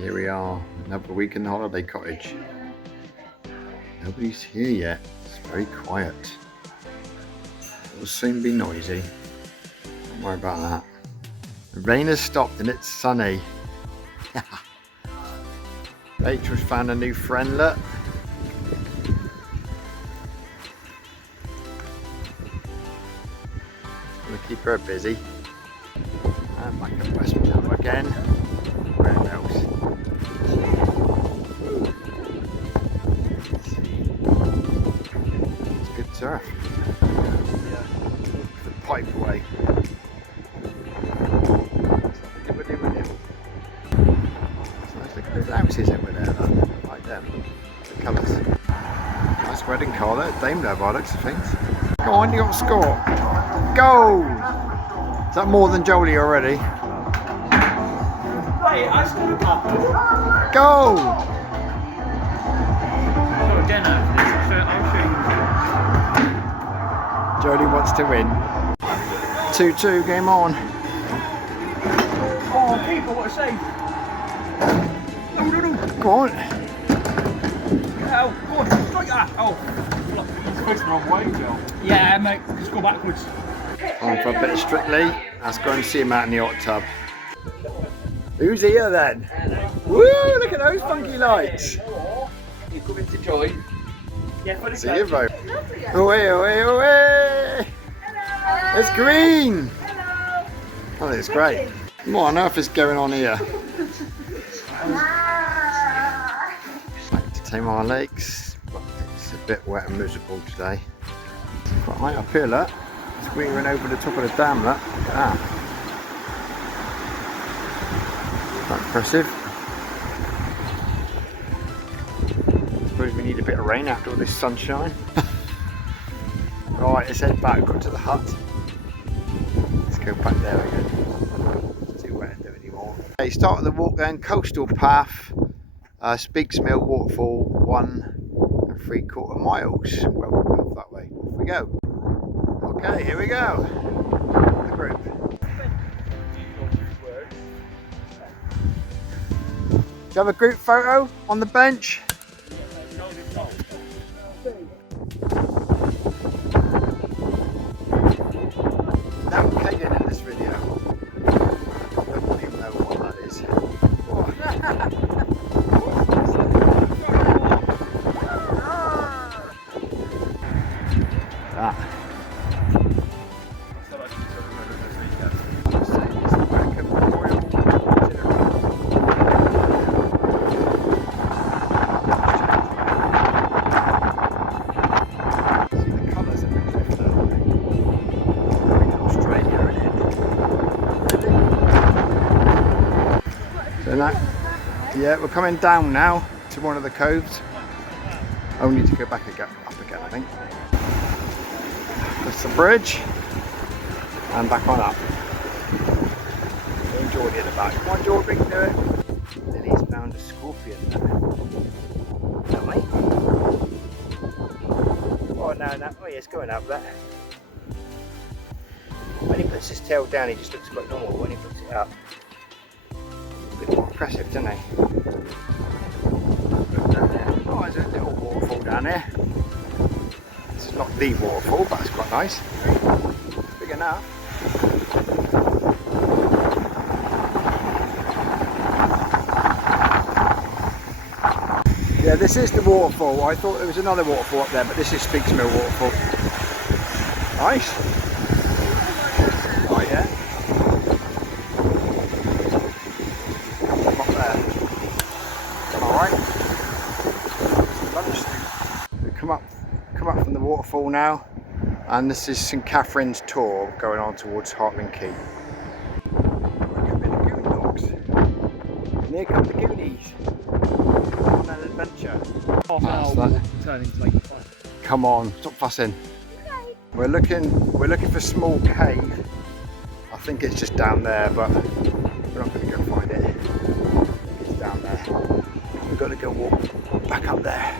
Here we are, another week in the holiday cottage. Nobody's here yet, it's very quiet. It will soon be noisy. Don't worry about that. The rain has stopped and it's sunny. Rachel's found a new friend, look. Gonna keep her busy. And back at West Middle again. Where else? It's good surf. Yeah. The pipe away. Look at those houses over there, look. Like them. The colours. Nice wedding car there, Daimler by looks of things. Go on, you got to score. Go! Is that more than Jolie already? Wait, I scored a couple. Go! I've got again after this, I'll show you. Jodie wants to win. 2-2, game on. Oh, people, what a save. No. Go on. Oh, go on, strike that. Oh. It's facing the wrong way, Joe. Yeah, mate, just go backwards. On for a bit of Strictly. Let's go and see him out in the hot tub. Who's here then? Woo! Look at those funky lights. You coming to join? Yeah, for the See you both. Away, away, away! It's green! Hello. Oh, it's great. What on earth is going on here? Back to Tamar Lakes. It's a bit wet and miserable today. Quite high up here, look. It's weaving over the top of the dam, look. Look at that. Quite impressive. Suppose we need a bit of rain after all this sunshine. Right, let's head back, go to the hut. Let's go back there again. It's too wet to do anymore. Okay, start the walk then, coastal path, Spekes Mill Waterfall, 1 3/4 miles. Welcome that way. Off we go. Okay, here we go. The group. Do you have a group photo on the bench? No kegging in this video. I don't even know what that is. That. Yeah, we're coming down now to one of the coves. Only to go back again, up again, I think. That's the bridge, and back on up. There's Geordie at the back. Come on, Geordie, we can do it. Lily's found a scorpion there. No, mate. Oh, no. Oh, yeah, it's going up there. When he puts his tail down, he just looks quite normal. When he puts it up, a bit more impressive, doesn't he? Oh, there's a little waterfall down there. This is not the waterfall, but it's quite nice. Big enough. Yeah, this is the waterfall. I thought there was another waterfall up there, but this is Spekes Mill Waterfall. Nice. Oh yeah. Up there. Alright. We come up from the waterfall now, and this is St Catherine's tour going on towards Hartland Quay. Look at the goon dogs. And here come the goonies. On an adventure. Come on, stop fussing. Okay. We're looking for small cave. I think it's just down there, but we're not going to go find it. It's down there. We've got to go walk back up there.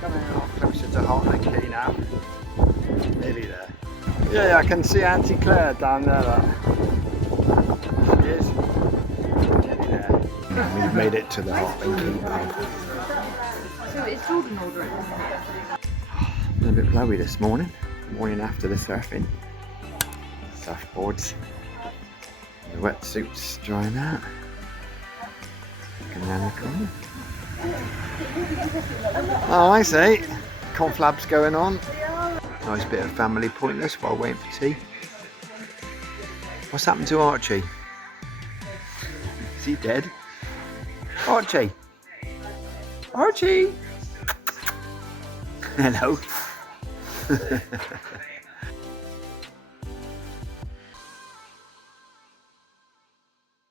Coming a lot closer to Hartland Quay now. Nearly there. Yeah, I can see Auntie Claire down there. She is. Nearly there. We've made it to the Hartland Quay pub. So it's children ordering. A little bit blowy this morning. Morning after the surfing. Surfboards. The wetsuits drying out. Looking around the corner. Oh, I see. Conflabs going on. Nice bit of family pointless while waiting for tea. What's happened to Archie? Is he dead? Archie! Archie! Hello.